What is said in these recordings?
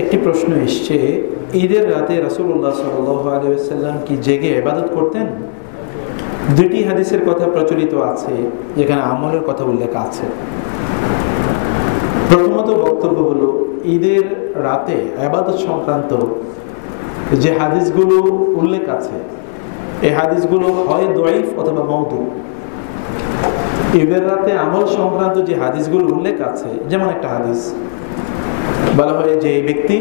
একটি প্রশ্ন এসছে, ঈদের রাতে রাসূলুল্লাহ সাল্লাল্লাহু আলাইহি ওয়াসাল্লাম কি জেগে ইবাদত করতেন? দুটি হাদিসের কথা প্রচলিত আছে যেখানে আমলের কথা উল্লেখ আছে। প্রথমত বক্তব্য হলো, ঈদের রাতে ইবাদত সংক্রান্ত যে হাদিসগুলো উল্লেখ আছে এই হাদিসগুলো হয় দঈফ অথবা মাউদু। ঈদের রাতে আমল সংক্রান্ত যে হাদিসগুলো উল্লেখ আছে, যেমন একটা হাদিস বলা হয় যে ব্যক্তি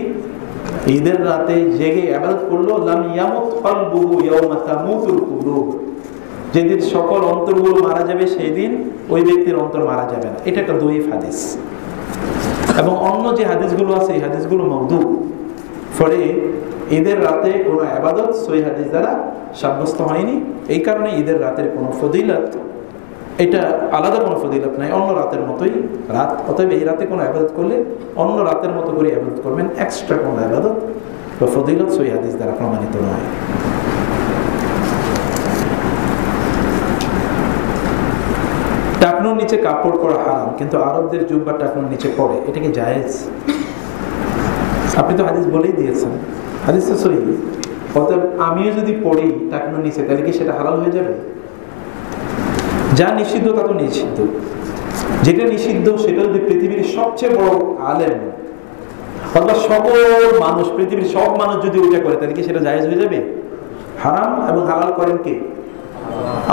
ঈদের রাতে জেগে ইবাদত করলো, লাম ইয়ামুত কলবুহু ইয়াওমা তামুতুল কুলুব, যেদিন সকল অন্তরগুলো মারা যাবে সেই দিন ওই ব্যক্তির অন্তর মারা যাবে না। এটা একটা দঈফ হাদিস। এবং অন্য যে হাদিসগুলো আছে এই হাদিসগুলো মাউদু। ফলে ঈদের রাতে কোনো ইবাদত সহিহ হাদিস দ্বারা সাব্যস্ত হয়নি। এই কারণে ঈদের রাতের কোনো ফজিলত, এটা আলাদা কোনো ফজিলত নাই, অন্য রাতের মতোই রাত। অতএব এই রাতে কোনো ইবাদত করলে অন্য রাতের মতো করে ইবাদত করবেন, এক্সট্রা কোনো ইবাদত বা ফজিলত সহিহ হাদিস দ্বারা প্রমাণিত নয়। টাকনুর নিচে কাপড় পরা হারাম, কিন্তু আরবদের জুব্বা টাকনুর নিচে পড়ে, এটা কি জায়েজ? আপনি তো হাদিস বলেই দিয়েছেন, হাদিস তো সহিহ। অতএব আমিও যদি পড়ি টাকনুর নিচে, তাহলে কি সেটা হালাল হয়ে যাবে? যা নিষিদ্ধ তা তো নিষিদ্ধ। যেটা নিষিদ্ধ সেটা যদি পৃথিবীর সবচেয়ে বড় আলেম অথবা সকল মানুষ, পৃথিবীর সব মানুষ যদি ওইটা করে, তাহলে কি সেটা জায়েজ হয়ে যাবে? হারাম এবং হালাল করেন কে?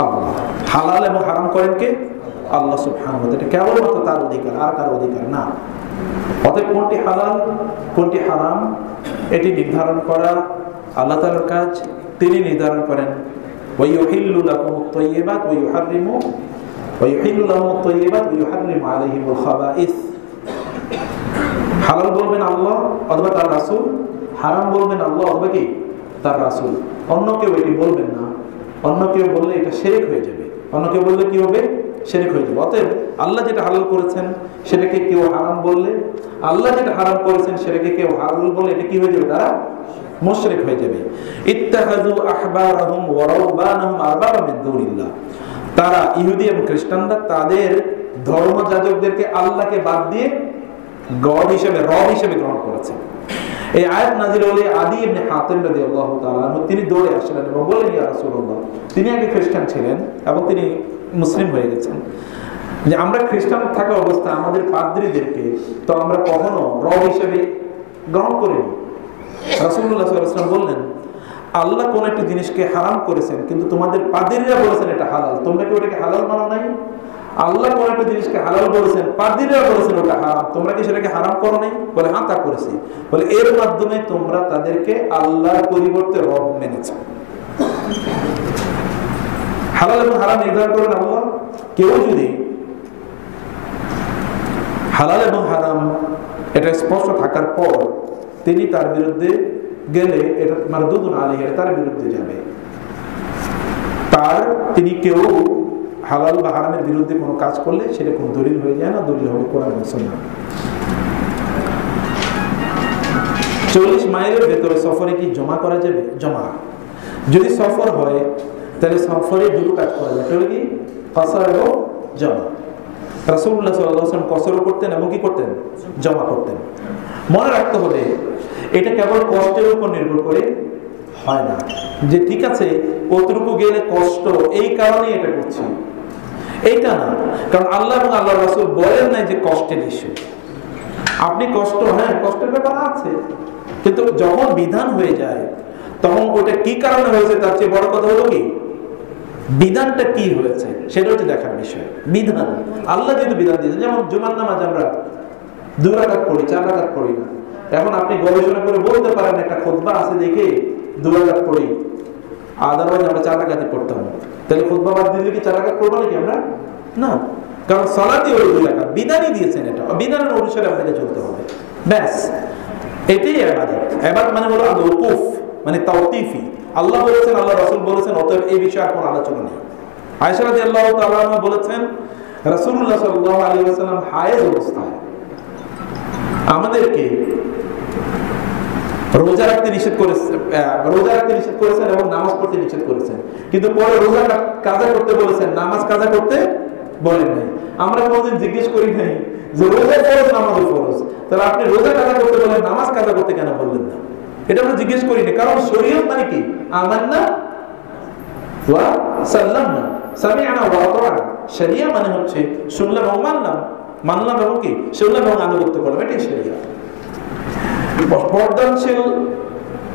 আল্লাহ। হালাল এবং হারাম করেন কে? আল্লাহ সুবহানাহু ওয়া তাআলা। এটা কেবলমাত্র তার অধিকার, আর কারো অধিকার না। অতএব কোনটি হালাল কোনটি হারাম এটি নির্ধারণ করা আল্লাহ তাআলার কাজ। তিনি নির্ধারণ করেন, ওয়ায়ুহিল্লু লাকুমুত তাইয়্যিবাত ওয়ায়ুহিল্লু লাহুমুত তাইয়্যিবাত ওয়ায়ুহাররিমু আলাইহিমুল খাবাইস। হালাল বলবেন আল্লাহ অথবা তার রাসূল, হারাম বলবেন আল্লাহ অথবা কি তার রাসূল। অন্য কেউ এটি বলবেন না। অন্য কেউ বললে এটা শিরক হয়ে যাবে। অন্য কেউ বললে কি হবে? শিরক হয়ে যাবে। অতএব আল্লাহ যেটা হালাল করেছেন সেটাকে কেউ হারাম বললে, আল্লাহ যেটা হারাম করেছেন সেটাকে কেউ হালাল বললে, এটা কি হয়ে যাবে? তারা মুশরিক হয়ে যাবে। ইত্তাখাযু আহবারাহুম ওয়া রাহবানাহুম আরবাবা মিন দুনিল্লাহ। তারা ইহুদি এবং খ্রিস্টানরা তাদের ধর্মযাজকদেরকে আল্লাহকে বাদ দিয়ে গড হিসেবে, রব হিসেবে গ্রহণ করেছে। এই আয়াত নাযিল হলে আদি ইবনে হাতিম রাদিয়াল্লাহু তাআলা আনহু তিনি দৌড়ে আসলেন এবং বললেন, ইয়া রাসূলুল্লাহ, তিনি আগে খ্রিস্টান ছিলেন এবং তিনি মুসলিম হয়ে গেছেন, যে আমরা খ্রিস্টান থাকা অবস্থায় আমাদের পাদ্রীদেরকে তো আমরা কখনো রব হিসেবে গ্রহণ করিনি। রাসূলুল্লাহ সাল্লাল্লাহু আলাইহি ওয়াসাল্লাম বললেন, আল্লাহ কোন একটা জিনিসকে হারাম করেছেন কিন্তু তোমাদের পাদ্রীরা বলেছেন এটা হালাল, তোমরা কি ওটাকে হালাল মানো নাই? আল্লাহ কোন একটা জিনিসকে হালাল বলেছেন, পাদ্রীরা বলেছেন ওটা হারাম, তোমরা কি সেটাকে হারাম করো নাই? বলে হ্যাঁ, তা করেছি। বলে এর মাধ্যমে তোমরা তাদেরকে আল্লাহর পরিবর্তে রব মেনেছো। হালাল এবং হারাম নির্ধারণ করেন আল্লাহ। কেউ যদি হালাল এবং হারাম এটা স্পষ্ট থাকার পর তিনি তার বিরুদ্ধে গেলে, এটা মারদুদুন আলাইহি, তার বিরুদ্ধে যাবে। তিনি কেউ হালাল বা হারামের বিরুদ্ধে কোনো কাজ করলে সেটা কোনো দলিল হয়ে যায় না, দলিল হবে কোরআন এবং সুন্নাহ। 40 মাইলের ভেতরে সফরে কি জমা করা যাবে? জমা যদি সফর হয় তাহলে সফরে দুটো কাজ করা যায়, তাহলে কি কসর এবং জমা। রাসূলুল্লাহ সাল্লাল্লাহু আলাইহি ওয়াসাল্লাম কসর করতেন এবং কি করতেন? জমা করতেন। মনে রাখতে হবে এটা কেবল কষ্টের উপর নির্ভর করে হয় না, যে ঠিক আছে কতটুকু গেলে কষ্ট এই কারণে এটা করছি, এইটা না। কারণ আল্লাহ এবং আল্লাহ রাসূল বলেন নাই যে কষ্টের ইস্যু। আপনি কষ্ট, হ্যাঁ কষ্টের ব্যাপার আছে, কিন্তু যখন বিধান হয়ে যায় তখন ওটা কি কারণে হয়েছে তার চেয়ে বড় কথা হলো কি বিধানটা কি হয়েছে সেটা হচ্ছে দেখার বিষয়। বিধান আল্লাহ যেহেতু বিধান দিয়েছে, যেমন জুমার নামাজ আমরা 2 রাকাত পড়ি, 4 রাকাত পড়ি না। এখন আপনি গবেষণা করে বলতে পারেন একটা খুতবা আছে দেখে 2 রাকাত পড়ি, আদারওয়াইজ আমরা 4 রাকাতই পড়তাম। তাহলে খুতবা বাদ দিয়ে কি 4 রাকাত পড়বো নাকি আমরা? না, কারণ সালাতই হলো 2 রাকাত, বিধানই দিয়েছেন, এটা বিধানের অনুসারে আপনাকে চলতে হবে, ব্যাস। এটাই ইবাদত। ইবাদত মানে হলো আল-ওকুফ, মানে তাওকিফি। আল্লাহ বলেছেন, আল্লাহ রাসূল বলেছেন, অতএব এই বিষয়ে আর কোনো আলোচনা নেই। আয়েশা রাদিয়াল্লাহু তাআলা আনহা বলেছেন, রাসূলুল্লাহ সাল্লাল্লাহু আলাইহি ওয়াসাল্লাম হায়েজ অবস্থায় আমাদেরকে রোজা রাখতে নিষেধ করেছেন এবং নামাজ পড়তে নিষেধ করেছেন, কিন্তু পরে রোজা কাজা করতে বলেছেন, নামাজ কাজা করতে বলেন নাই। আমরা কোনদিন জিজ্ঞেস করি নাই যে রোজা ফরজ, নামাজও ফরজ, তাহলে আপনি রোজা কাজা করতে বললেন, নামাজ কাজা করতে কেন বললেন না? এটা আমরা জিজ্ঞেস করিনি, কারণ শরীয়ত মানে কি? আমান্না ওয়া সাল্লামনা, সামি'না ওয়া আতা'না। শরিয়া মানে হচ্ছে শুনলাম এবং মানলাম, মানলাম এবং কি শুনলাম এবং আনুগত্য করলাম, এটাই শরিয়া। পর্দাশীল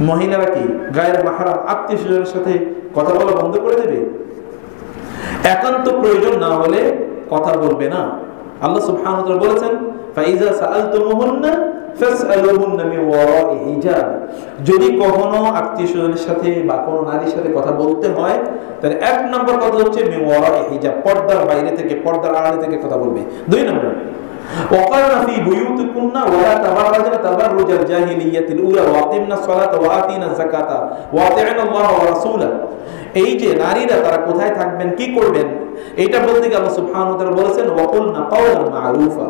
মহিলারা কি গায়ের মাহরাম আত্মীয়স্বজনের সাথে কথা বলা বন্ধ করে দেবে? একান্ত প্রয়োজন না হলে কথা বলবে না। আল্লাহ সুবহানাহু ওয়া তাআলা বলেছেন, ফাইজা সাআলতুমুহুন্না ফাসআলুহুন্না মিন ওয়ারাই হিজাব। যদি কখনো আত্মীয়স্বজনের সাথে বা কোনো নারীর সাথে কথা বলতে হয়, তাহলে এক নম্বর কথা হচ্ছে মিন ওয়ারাই হিজাব, পর্দার বাইরে থেকে, পর্দার আড়ালে থেকে কথা বলবে। দুই নম্বর, ওয়াকারনা ফি বুয়ুতিকুন্না ওয়া লা তাবাররাজনা তাবাররুজাল জাহিলিয়াতিল উলা ওয়া আকিমনাস সালাতা ওয়া আতিনাজ যাকাতা ওয়া আতি'না আল্লাহ ওয়া রাসূলা। এই যে নারীরা তারা কোথায় থাকবেন, কি করবেন, এটা বলতে গিয়ে আল্লাহ সুবহানাহু ওয়া তাআলা বলেছেন ওয়াকুলনা কাওলান মা'রুফা।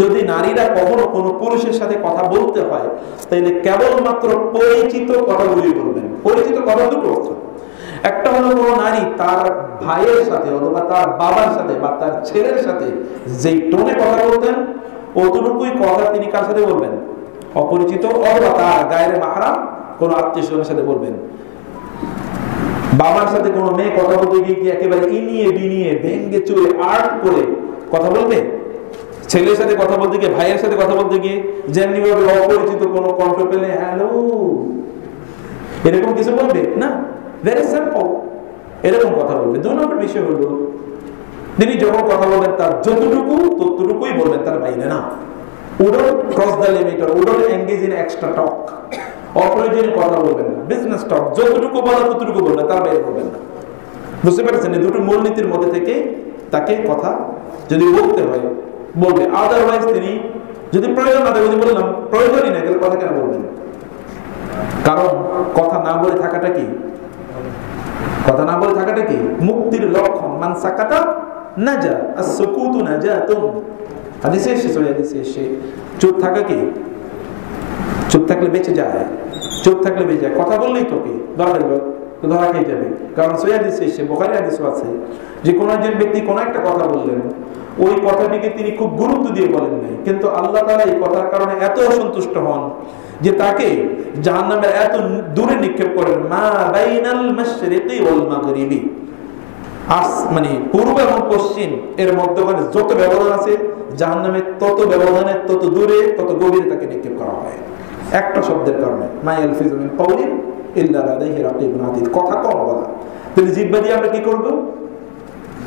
যদি নারীরা কখনো কোনো পুরুষের সাথে কথা বলতে হয়, তাহলে কেবলমাত্র পরিচিত কথাগুলি বলবেন। পরিচিত কথা দুটো আছে, একটা হলো কোনো নারী তার ভাইয়ের সাথে অথবা তার বাবার সাথে বা তার ছেলের সাথে যেই টোনে কথা বলতেন, অতটুকুই কথা তিনি কার সাথে বলবেন? অপরিচিত অথবা তার গায়ের মাহরাম কোনো আত্মীয়স্বজনের সাথে বলবেন। বাবার সাথে কোনো মেয়ে কথা বলতে গিয়ে কি একেবারে ইনিয়ে বিনিয়ে ভেঙ্গে চুরে আর্ট করে কথা বলবে? ছেলের সাথে কথা বলতে গিয়ে, ভাইয়ের সাথে কথা বলতে গিয়ে যেমনি ভাবে অপরিচিত কোনো কণ্ঠ পেলে হ্যালো এরকম কিছু বলবে না? ভেরি সিম্পল, এরকম কথা বলবে। দুই নম্বর বিষয় হলো, তিনি যখন কথা বলবেন তার যতটুকু ততটুকুই বলবেন, তার বাইরে না। Wouldn't cross the limit, wouldn't engage in extra talk. অপ্রয়োজনীয় কথা বলবেন না, বিজনেস টক যতটুকু বলা ততটুকু বলবেন, তার বাইরে বলবেন না। বুঝতে পারছেন? এই দুটো মূলনীতির মধ্যে থেকে তাকে কথা যদি বলতে হয় বলবে, আদারওয়াইজ তিনি যদি প্রয়োজন না থাকে, যদি বললাম প্রয়োজনই নাই, তাহলে কথা কেন বলবেন? কারণ কথা না বলে থাকাটা কি? কথা না বলে থাকাটা কি? মুক্তির লক্ষণ। মান সাকাতা নাজা, আস-সুকুতু নাজাতুন। হাদিসে এসেছে, হাদিসে এসে চুপ থাকা কি? চুপ থাকলে বেঁচে যায়, চুপ থাকলে বেঁচে যায়। কথা বললেই তো কি ধরা খেয়ে যাবে। কারণ সহিহ হাদিসে এসে, বুখারী হাদিসও আছে, যে কোন একজন ব্যক্তি কোন একটা কথা বললেন, ওই কথাটিকে তিনি খুব গুরুত্ব দিয়ে বলেন নাই, কিন্তু আল্লাহ তাআলা এই কথার কারণে এত অসন্তুষ্ট হন যে তাকে জাহান্নামের এত দূরে নিক্ষেপ করেন। মা বাইনাল মাশরিকি ওয়াল মাগরিবি, মানে পূর্ব এবং পশ্চিম এর মধ্যখানে যত ব্যবধান আছে, জাহান্নামের তত ব্যবধানে, তত দূরে, তত গভীরে তাকে নিক্ষেপ করা হয় একটা শব্দের কারণে। মা ইয়ালফিযু মিন কাওলিন ইল্লা লাদাইহি রাকিবুন আতীদ। কথা কম বলা। তাহলে জিহ্বা দিয়ে আমরা কি করব?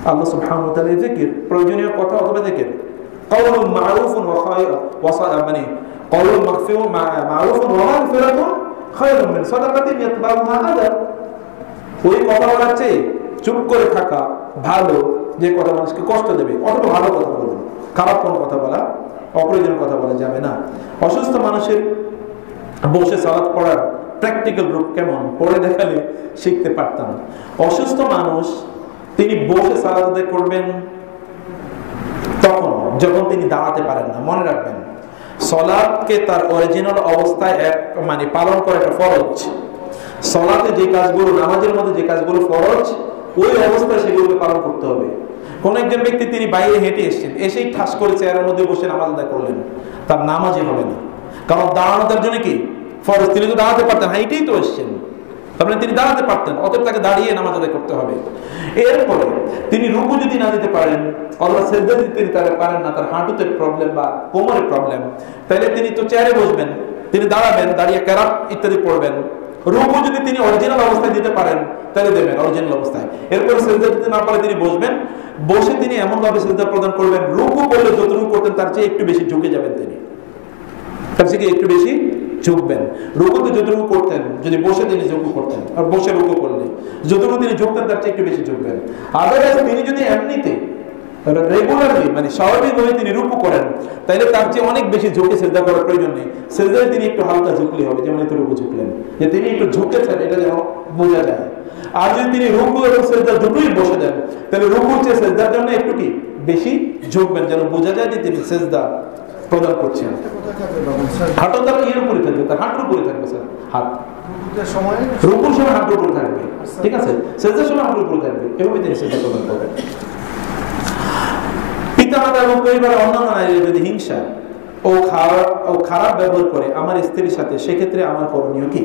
আল্লাহ সুবহানাহু ওয়া তাআলার জিকির, প্রয়োজনীয় কথা অথবা জিকির। কাওলুন মা'রুফুন ওয়া খায়রুন, মানে কাওলুন মা'রুফুন ওয়া মাগফিরাতুন খায়রুন মিন সাদাকাতিন ইয়াতবাউহা আযা। ওই কথা বলার চেয়ে চুপ করে থাকা ভালো, যে কথা মানুষকে কষ্ট দেবে। অথবা ভালো কথা বলুন, খারাপ কোনো কথা বলা, অপ্রয়োজনীয় কথা বলা যাবে না। অসুস্থ মানুষের বসে সালাত পড়ার প্র্যাকটিক্যাল রূপ কেমন পড়ে দেখালে শিখতে পারতাম। অসুস্থ মানুষ তিনি বসে সালাত আদায় করবেন তখন যখন তিনি দাঁড়াতে পারেন না। মনে রাখবেন, সালাতকে তার অরিজিনাল অবস্থায় মানে পালন করা একটা ফরজ। সালাতে যে কাজগুলো, নামাজের মধ্যে যে কাজগুলো ফরজ, ওই অবস্থায় সেগুলোকে পালন করতে হবে। কোন একজন ব্যক্তি তিনি বাইরে হেঁটে এসেছেন, এসেই ঠাস করে চেয়ারের মধ্যে বসে নামাজ আদায় করলেন, তার নামাজই হবে না। কারণ দাঁড়ানো তার জন্য কি ফরজ। তিনি তো দাঁড়াতে পারতেন, হাইটেই তো এসেছেন, তার মানে তিনি দাঁড়াতে পারতেন, অতএব তাকে দাঁড়িয়ে নামাজ আদায় করতে হবে। এরপরে তিনি রুকু যদি না দিতে পারেন অথবা সিজদা দিতে তিনি পারেন না, তার হাঁটুতে প্রবলেম বা কোমরে প্রবলেম, তাহলে তিনি তো চেয়ারে বসবেন, তিনি দাঁড়াবেন, দাঁড়িয়ে কেরাত ইত্যাদি পড়বেন। রুকু যদি তিনি অরিজিনাল অবস্থায় দিতে পারেন তাহলে দেবেন অরিজিনাল অবস্থায়। এরপরে সিজদা দিতে না পারে তিনি বসবেন, বসে তিনি এমন ভাবে সিজদা প্রদান করবেন, রুকু করলে যতটুকু করতেন তার চেয়ে একটু বেশি ঝুঁকে যাবেন, তিনি তার চেয়ে একটু বেশি ঝুঁকবেন। রুকুতে যতটুকু করতেন যদি বসে তিনি রুকু করতেন, আর বসে রুকু করলে যতটুকু তিনি ঝুঁকতেন তার চেয়ে একটু বেশি ঝুঁকবেন। আদারওয়াইজ তিনি যদি এমনিতে রেগুলারলি মানে স্বাভাবিকভাবে তিনি রুকু করেন, তাহলে তার চেয়ে অনেক বেশি ঝুঁকে সিজদা করার প্রয়োজন নেই। সিজদায় তিনি একটু হালকা ঝুঁকলে হবে, যেমন একটু রুকু ঝুঁকলেন, যে তিনি একটু ঝুঁকেছেন এটা যেন বোঝা যায়। আর যদি তিনি রুকু এবং সিজদা দুটোই বসে দেন, তাহলে রুকুর চেয়ে সিজদার জন্য একটু কি বেশি ঝুঁকবেন, যেন বোঝা যায় যে তিনি সিজদা প্রদান করছেন। হাঁটু তার ইয়ের উপরে থাকবে, তার হাঁটুর উপরে থাকবে স্যার, হাত রুকুর সময় হাঁটুর উপরে থাকবে, ঠিক আছে, সিজদার সময় হাঁটুর উপরে থাকবে, এভাবে তিনি সিজদা প্রদান করবেন। পিতা পিতামাতা এবং পরিবারের অন্যান্য নারীর যদি হিংসা ও খারাপ ব্যবহার করে আমার স্ত্রীর সাথে, সেক্ষেত্রে আমার করণীয় কি?